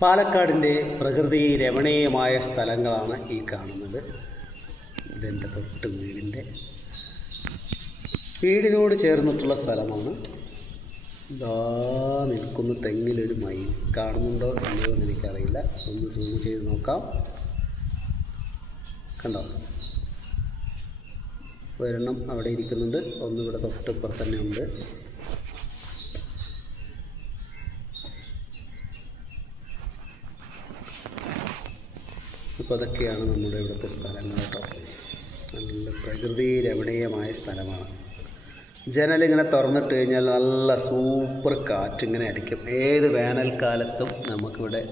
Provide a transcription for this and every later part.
പാലക്കാടിൻ്റെ പ്രകൃതി രമണീയമായ സ്ഥലങ്ങളാണ് ഈ കാണുന്നത്. ഇതെൻ്റെ തൊട്ട് വീടിനോട് ചേർന്നിട്ടുള്ള സ്ഥലമാണ്. ഇതാ നിൽക്കുന്ന തെങ്ങിലൊരു മയിൽ കാണുന്നുണ്ടോ ഇല്ലയോ എന്ന് എനിക്കറിയില്ല. ഒന്ന് സൂം ചെയ്ത് നോക്കാം. കണ്ടോ, ഒരെണ്ണം അവിടെ ഇരിക്കുന്നുണ്ട്, ഒന്നിവിടെ തൊട്ടിപ്പുറത്ത് തന്നെ ഉണ്ട്. അപ്പോൾ അതൊക്കെയാണ് നമ്മുടെ ഇവിടുത്തെ സ്ഥലങ്ങൾ കേട്ടോ. നല്ല പ്രകൃതി രമണീയമായ സ്ഥലമാണ്. ജനലിങ്ങനെ തുറന്നിട്ട് കഴിഞ്ഞാൽ നല്ല സൂപ്പർ കാറ്റിങ്ങനെ അടിക്കും. ഏത് വേനൽക്കാലത്തും നമുക്കിവിടെ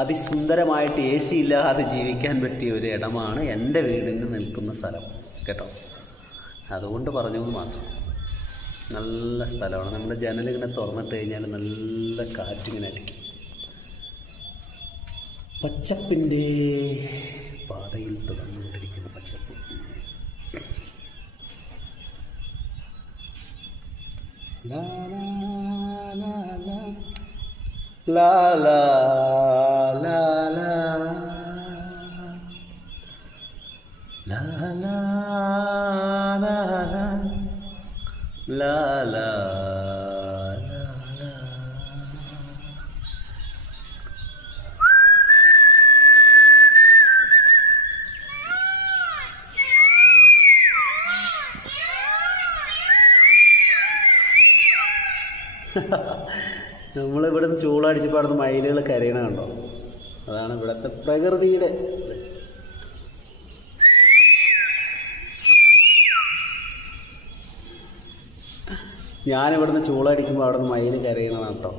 അതിസുന്ദരമായിട്ട് AC ഇല്ലാതെ ജീവിക്കാൻ പറ്റിയ ഒരു ഇടമാണ് എൻ്റെ വീടിന് നിൽക്കുന്ന സ്ഥലം കേട്ടോ. അതുകൊണ്ട് പറഞ്ഞു മാത്രം. നല്ല സ്ഥലമാണ്. നമ്മുടെ ജനലിങ്ങനെ തുറന്നിട്ട് കഴിഞ്ഞാൽ നല്ല കാറ്റിങ്ങനെ അടിക്കും. പച്ചപ്പിൻ്റെ പാതയിൽ തുടർന്നുകൊണ്ടിരിക്കുന്ന പച്ചപ്പ്. ലാ ലാ ലാ ലാ ലാ ലാ ലാ ലാ ലാ ലാ. നമ്മളിവിടെ നിന്ന് ചൂളടിച്ചപ്പോൾ അവിടുന്ന് മയിലുകൾ കരയണ കണ്ടോ. അതാണ് ഇവിടുത്തെ പ്രകൃതിയുടെ ഇത്. ഞാനിവിടുന്ന് ചൂളടിക്കുമ്പോൾ അവിടുന്ന് മയിൽ കരയണതാണ് കേട്ടോ.